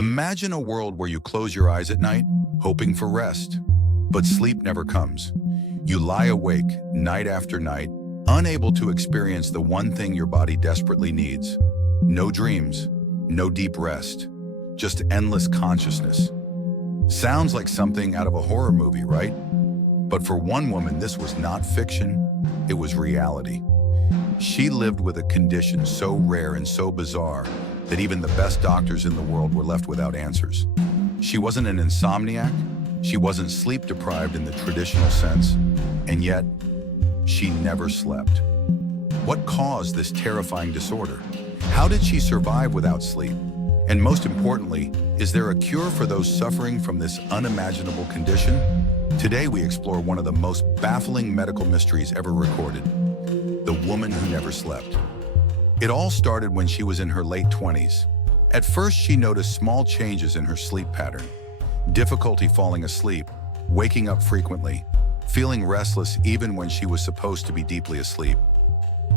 Imagine a world where you close your eyes at night, hoping for rest. But sleep never comes. You lie awake night after night, unable to experience the one thing your body desperately needs. No dreams, no deep rest, just endless consciousness. Sounds like something out of a horror movie, right? But for one woman, this was not fiction, it was reality. She lived with a condition so rare and so bizarre that even the best doctors in the world were left without answers. She wasn't an insomniac, she wasn't sleep-deprived in the traditional sense, and yet, she never slept. What caused this terrifying disorder? How did she survive without sleep? And most importantly, is there a cure for those suffering from this unimaginable condition? Today we explore one of the most baffling medical mysteries ever recorded, the woman who never slept. It all started when she was in her late 20s. At first, she noticed small changes in her sleep pattern. Difficulty falling asleep, waking up frequently, feeling restless even when she was supposed to be deeply asleep.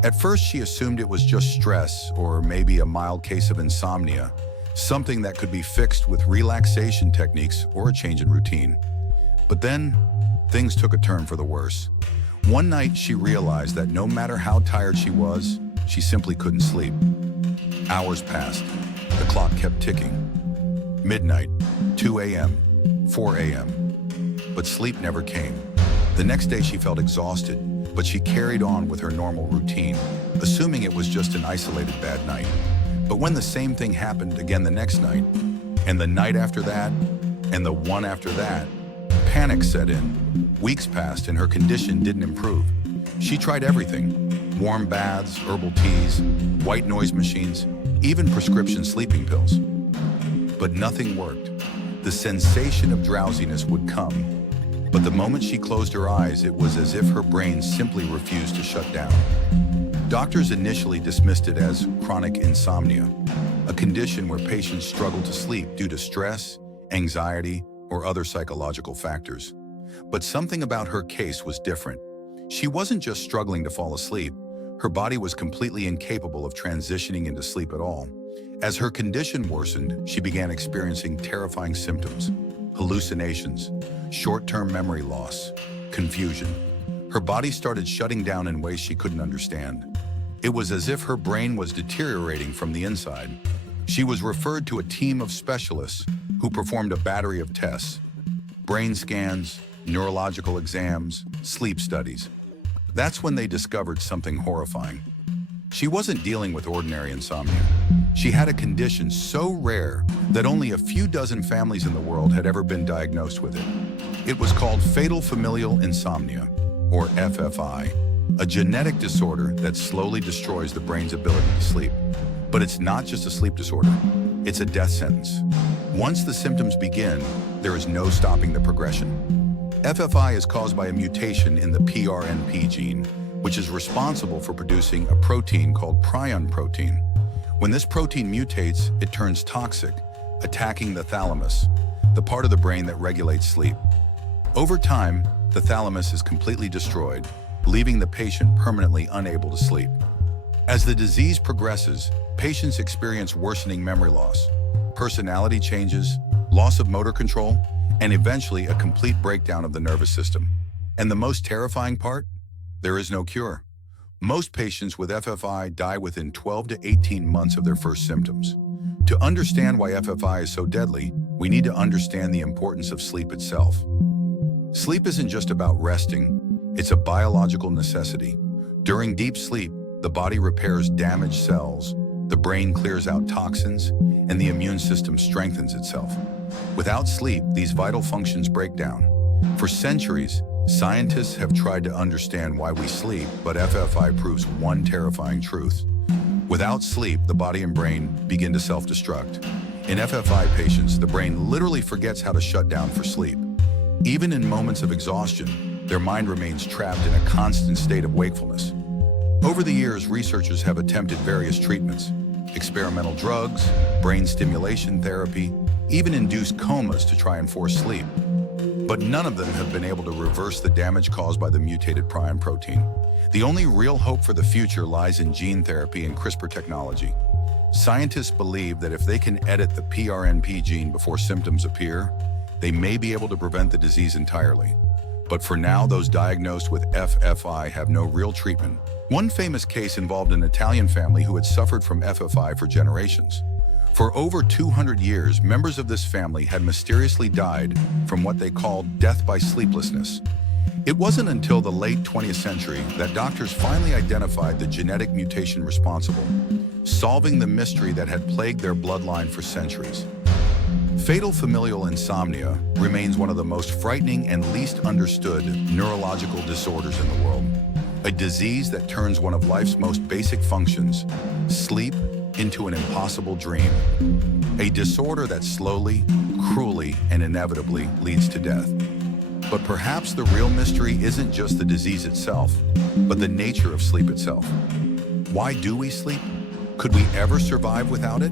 At first, she assumed it was just stress or maybe a mild case of insomnia, something that could be fixed with relaxation techniques or a change in routine. But then, things took a turn for the worse. One night, she realized that no matter how tired she was, she simply couldn't sleep. Hours passed. The clock kept ticking. Midnight, 2 a.m., 4 a.m. But sleep never came. The next day she felt exhausted, but she carried on with her normal routine, assuming it was just an isolated bad night. But when the same thing happened again the next night, and the night after that, and the one after that, panic set in. Weeks passed and her condition didn't improve. She tried everything: warm baths, herbal teas, white noise machines, even prescription sleeping pills. But nothing worked. The sensation of drowsiness would come, but the moment she closed her eyes, it was as if her brain simply refused to shut down. Doctors initially dismissed it as chronic insomnia, a condition where patients struggle to sleep due to stress, anxiety, or other psychological factors. But something about her case was different. She wasn't just struggling to fall asleep, her body was completely incapable of transitioning into sleep at all. As her condition worsened, she began experiencing terrifying symptoms: hallucinations, short-term memory loss, confusion. Her body started shutting down in ways she couldn't understand. It was as if her brain was deteriorating from the inside. She was referred to a team of specialists who performed a battery of tests: brain scans, neurological exams, sleep studies. That's when they discovered something horrifying. She wasn't dealing with ordinary insomnia. She had a condition so rare that only a few dozen families in the world had ever been diagnosed with it. It was called Fatal Familial Insomnia, or FFI, a genetic disorder that slowly destroys the brain's ability to sleep. But it's not just a sleep disorder, it's a death sentence. Once the symptoms begin, there is no stopping the progression. FFI is caused by a mutation in the PRNP gene, which is responsible for producing a protein called prion protein. When this protein mutates, it turns toxic, attacking the thalamus, the part of the brain that regulates sleep. Over time, the thalamus is completely destroyed, leaving the patient permanently unable to sleep. As the disease progresses, patients experience worsening memory loss, personality changes, loss of motor control, and eventually a complete breakdown of the nervous system. And the most terrifying part? There is no cure. Most patients with FFI die within 12 to 18 months of their first symptoms. To understand why FFI is so deadly, we need to understand the importance of sleep itself. Sleep isn't just about resting, it's a biological necessity. During deep sleep, the body repairs damaged cells, the brain clears out toxins, and the immune system strengthens itself. Without sleep, these vital functions break down. For centuries, scientists have tried to understand why we sleep, but FFI proves one terrifying truth. Without sleep, the body and brain begin to self-destruct. In FFI patients, the brain literally forgets how to shut down for sleep. Even in moments of exhaustion, their mind remains trapped in a constant state of wakefulness. Over the years, researchers have attempted various treatments: experimental drugs, brain stimulation therapy, even induced comas to try and force sleep. But none of them have been able to reverse the damage caused by the mutated prion protein. The only real hope for the future lies in gene therapy and CRISPR technology. Scientists believe that if they can edit the PRNP gene before symptoms appear, they may be able to prevent the disease entirely. But for now, those diagnosed with FFI have no real treatment. One famous case involved an Italian family who had suffered from FFI for generations. For over 200 years, members of this family had mysteriously died from what they called death by sleeplessness. It wasn't until the late 20th century that doctors finally identified the genetic mutation responsible, solving the mystery that had plagued their bloodline for centuries. Fatal familial insomnia remains one of the most frightening and least understood neurological disorders in the world. A disease that turns one of life's most basic functions, sleep, into an impossible dream. A disorder that slowly, cruelly, and inevitably leads to death. But perhaps the real mystery isn't just the disease itself, but the nature of sleep itself. Why do we sleep? Could we ever survive without it?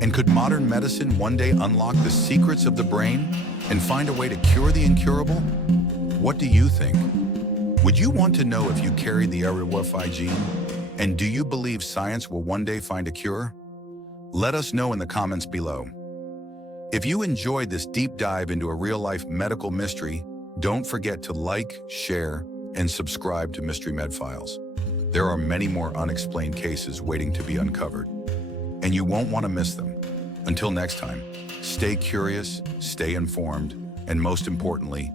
And could modern medicine one day unlock the secrets of the brain and find a way to cure the incurable? What do you think? Would you want to know if you carry the horrifying gene? And do you believe science will one day find a cure? Let us know in the comments below. If you enjoyed this deep dive into a real-life medical mystery, don't forget to like, share, and subscribe to Mystery MedFiles. There are many more unexplained cases waiting to be uncovered, and you won't want to miss them. Until next time, stay curious, stay informed, and most importantly,